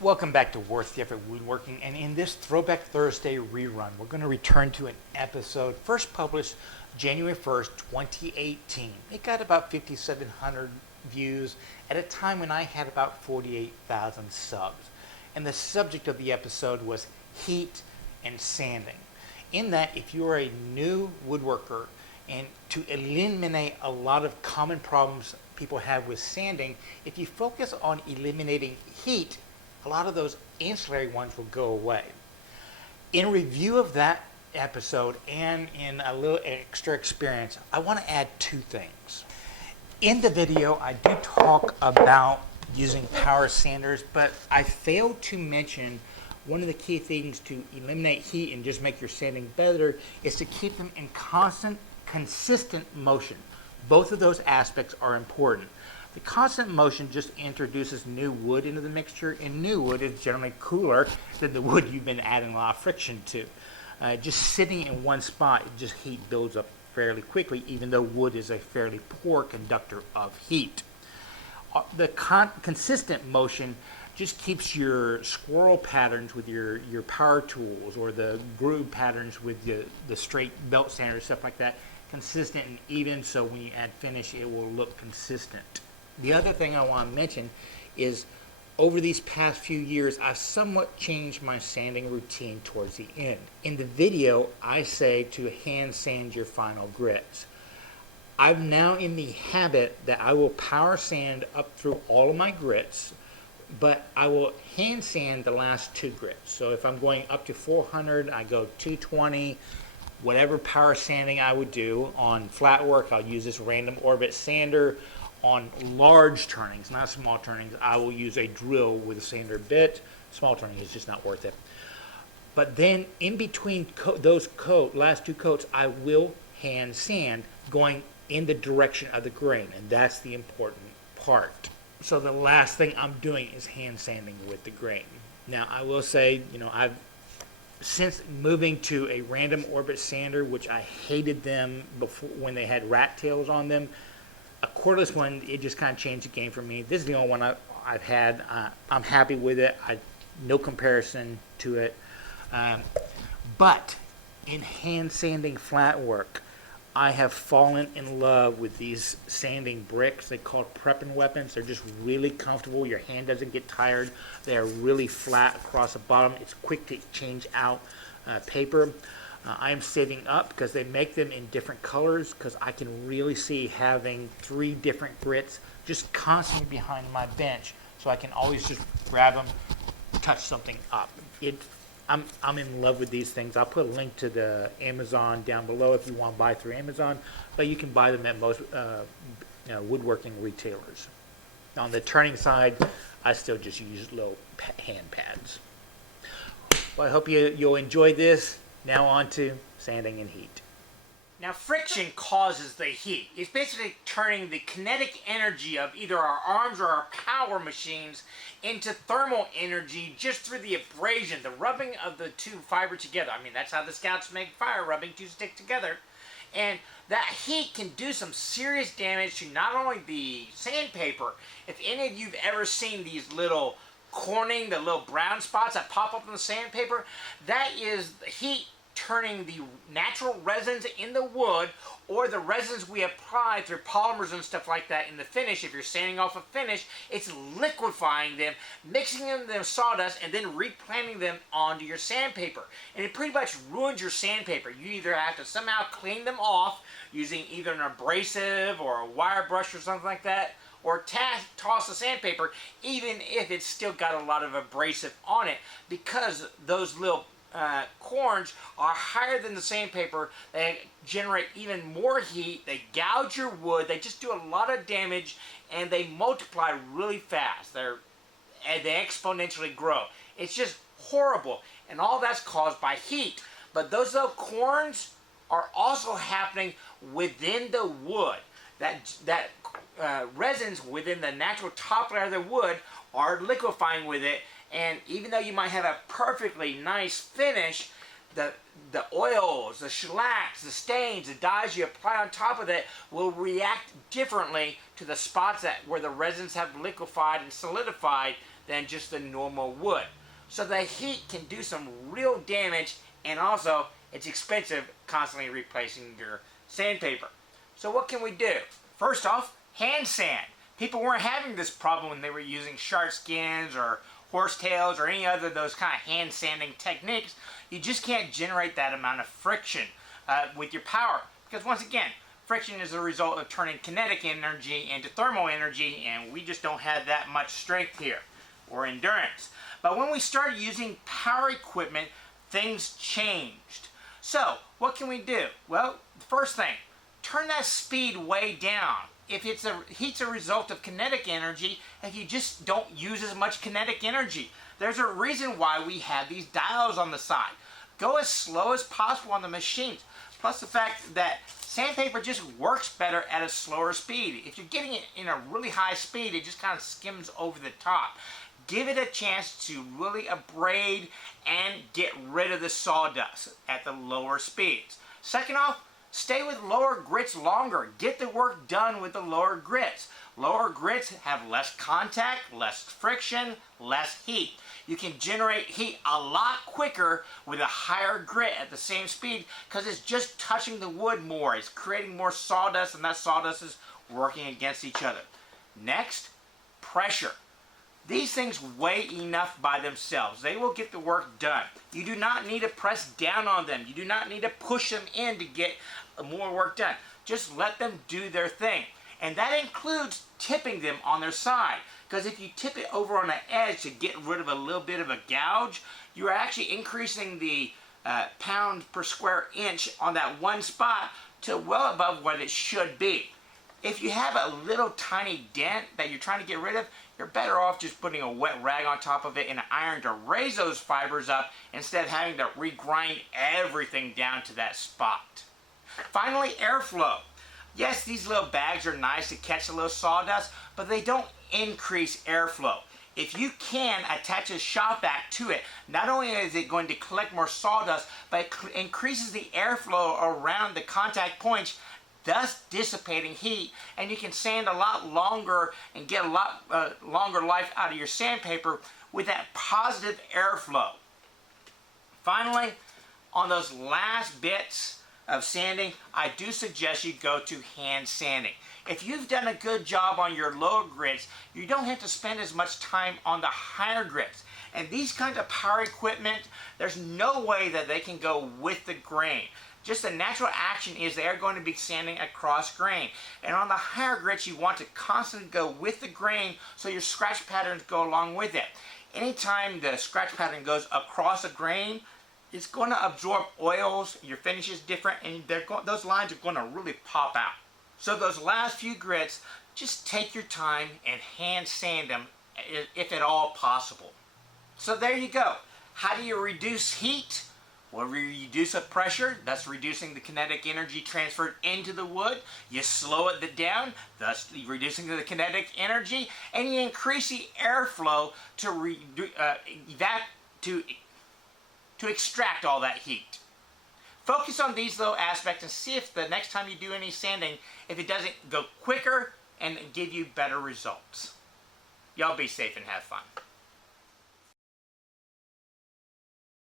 Welcome back to Worth the Effort Woodworking, and in this Throwback Thursday rerun, we're going to return to an episode first published January 1st, 2018. It got about 5,700 views at a time when I had about 48,000 subs. And the subject of the episode was heat and sanding. In that, if you're a new woodworker and to eliminate a lot of common problems people have with sanding, if you focus on eliminating heat, a lot of those ancillary ones will go away. In review of that episode and in a little extra experience, I want to add two things. In the video, I do talk about using power sanders, but I failed to mention one of the key things to eliminate heat and just make your sanding better is to keep them in consistent motion. Both of those aspects are important. The constant motion just introduces new wood into the mixture, and new wood is generally cooler than the wood you've been adding a lot of friction to. Just sitting in one spot, just heat builds up fairly quickly, even though wood is a fairly poor conductor of heat. The consistent motion just keeps your squirrel patterns with your power tools or the groove patterns with the straight belt sanders, stuff like that, consistent and even, so when you add finish, it will look consistent. The other thing I want to mention is over these past few years, I've somewhat changed my sanding routine towards the end. In the video, I say to hand sand your final grits. I'm now in the habit that I will power sand up through all of my grits, but I will hand sand the last two grits. So if I'm going up to 400, I go 220. Whatever power sanding I would do on flat work, I'll use this random orbit sander. On large turnings, not small turnings, I will use a drill with a sander bit. Small turning is just not worth it. But then in between those last two coats, I will hand sand going in the direction of the grain, and that's the important part. So the last thing I'm doing is hand sanding with the grain. Now I will say, I've since moving to a random orbit sander, which I hated them before when they had rat tails on them. A cordless one, it just kind of changed the game for me. This is the only one I've had. I'm happy with it. No comparison to it. But in hand sanding flat work, I have fallen in love with these sanding bricks. They're called prepping weapons. They're just really comfortable. Your hand doesn't get tired. They are really flat across the bottom. It's quick to change out paper. I am saving up because they make them in different colors because I can really see having 3 different grits just constantly behind my bench, so I can always just grab them, touch something up. I'm in love with these things. I'll put a link to the Amazon down below if you want to buy through Amazon, but you can buy them at most woodworking retailers. On the turning side, I still just use little hand pads. Well, I hope you'll enjoy this. Now on to sanding and heat. Now friction causes the heat. It's basically turning the kinetic energy of either our arms or our power machines into thermal energy just through the abrasion, the rubbing of the two fibers together. I mean, that's how the Scouts make fire, rubbing two stick together. And that heat can do some serious damage to not only the sandpaper. If any of you've ever seen these little corning, the little brown spots that pop up on the sandpaper, that is heat turning the natural resins in the wood or the resins we apply through polymers and stuff like that in the finish. If you're sanding off a finish, it's liquefying them, mixing them in sawdust, and then replanting them onto your sandpaper. And it pretty much ruins your sandpaper. You either have to somehow clean them off using either an abrasive or a wire brush or something like that, or toss the sandpaper, even if it's still got a lot of abrasive on it, because those little corns are higher than the sandpaper. They generate even more heat. They gouge your wood. They just do a lot of damage, and they multiply really fast. And they exponentially grow. It's just horrible, and all that's caused by heat. But those little corns are also happening within the wood. That resins within the natural top layer of the wood are liquefying with it, and even though you might have a perfectly nice finish, the oils, the shellacs, the stains, the dyes you apply on top of it will react differently to the spots where the resins have liquefied and solidified than just the normal wood. So the heat can do some real damage, and also it's expensive constantly replacing your sandpaper. So what can we do? First off, hand sand. People weren't having this problem when they were using shark skins or horsetails or any other of those kind of hand sanding techniques. You just can't generate that amount of friction with your power, because once again, friction is a result of turning kinetic energy into thermal energy, and we just don't have that much strength here or endurance. But when we started using power equipment, things changed. So what can we do? Well, the first thing, turn that speed way down. If heat's a result of kinetic energy, if you just don't use as much kinetic energy, there's a reason why we have these dials on the side. Go as slow as possible on the machines. Plus the fact that sandpaper just works better at a slower speed. If you're getting it in a really high speed, it just kind of skims over the top. Give it a chance to really abrade and get rid of the sawdust at the lower speeds. Second off, stay with lower grits longer. Get the work done with the lower grits. Lower grits have less contact, less friction, less heat. You can generate heat a lot quicker with a higher grit at the same speed because it's just touching the wood more. It's creating more sawdust, and that sawdust is working against each other. Next, pressure. These things weigh enough by themselves. They will get the work done. You do not need to press down on them. You do not need to push them in to get more work done. Just let them do their thing. And that includes tipping them on their side. Because if you tip it over on the edge to get rid of a little bit of a gouge, you're actually increasing the pound per square inch on that one spot to well above what it should be. If you have a little tiny dent that you're trying to get rid of, you're better off just putting a wet rag on top of it and an iron to raise those fibers up instead of having to regrind everything down to that spot. Finally, airflow. Yes, these little bags are nice to catch a little sawdust, but they don't increase airflow. If you can attach a shop vac to it, not only is it going to collect more sawdust, but it increases the airflow around the contact points, thus dissipating heat, and you can sand a lot longer and get a lot longer life out of your sandpaper with that positive airflow. Finally, on those last bits of sanding, I do suggest you go to hand sanding. If you've done a good job on your lower grits, you don't have to spend as much time on the higher grits. And these kinds of power equipment, there's no way that they can go with the grain. Just the natural action is they are going to be sanding across grain. And on the higher grits, you want to constantly go with the grain so your scratch patterns go along with it. Anytime the scratch pattern goes across a grain, it's going to absorb oils, your finish is different, and those lines are going to really pop out. So those last few grits, just take your time and hand sand them if at all possible. So there you go. How do you reduce heat? Well, you reduce the pressure, thus reducing the kinetic energy transferred into the wood. You slow it down, thus reducing the kinetic energy, and you increase the airflow to extract all that heat. Focus on these little aspects and see if the next time you do any sanding, if it doesn't go quicker and give you better results. Y'all be safe and have fun.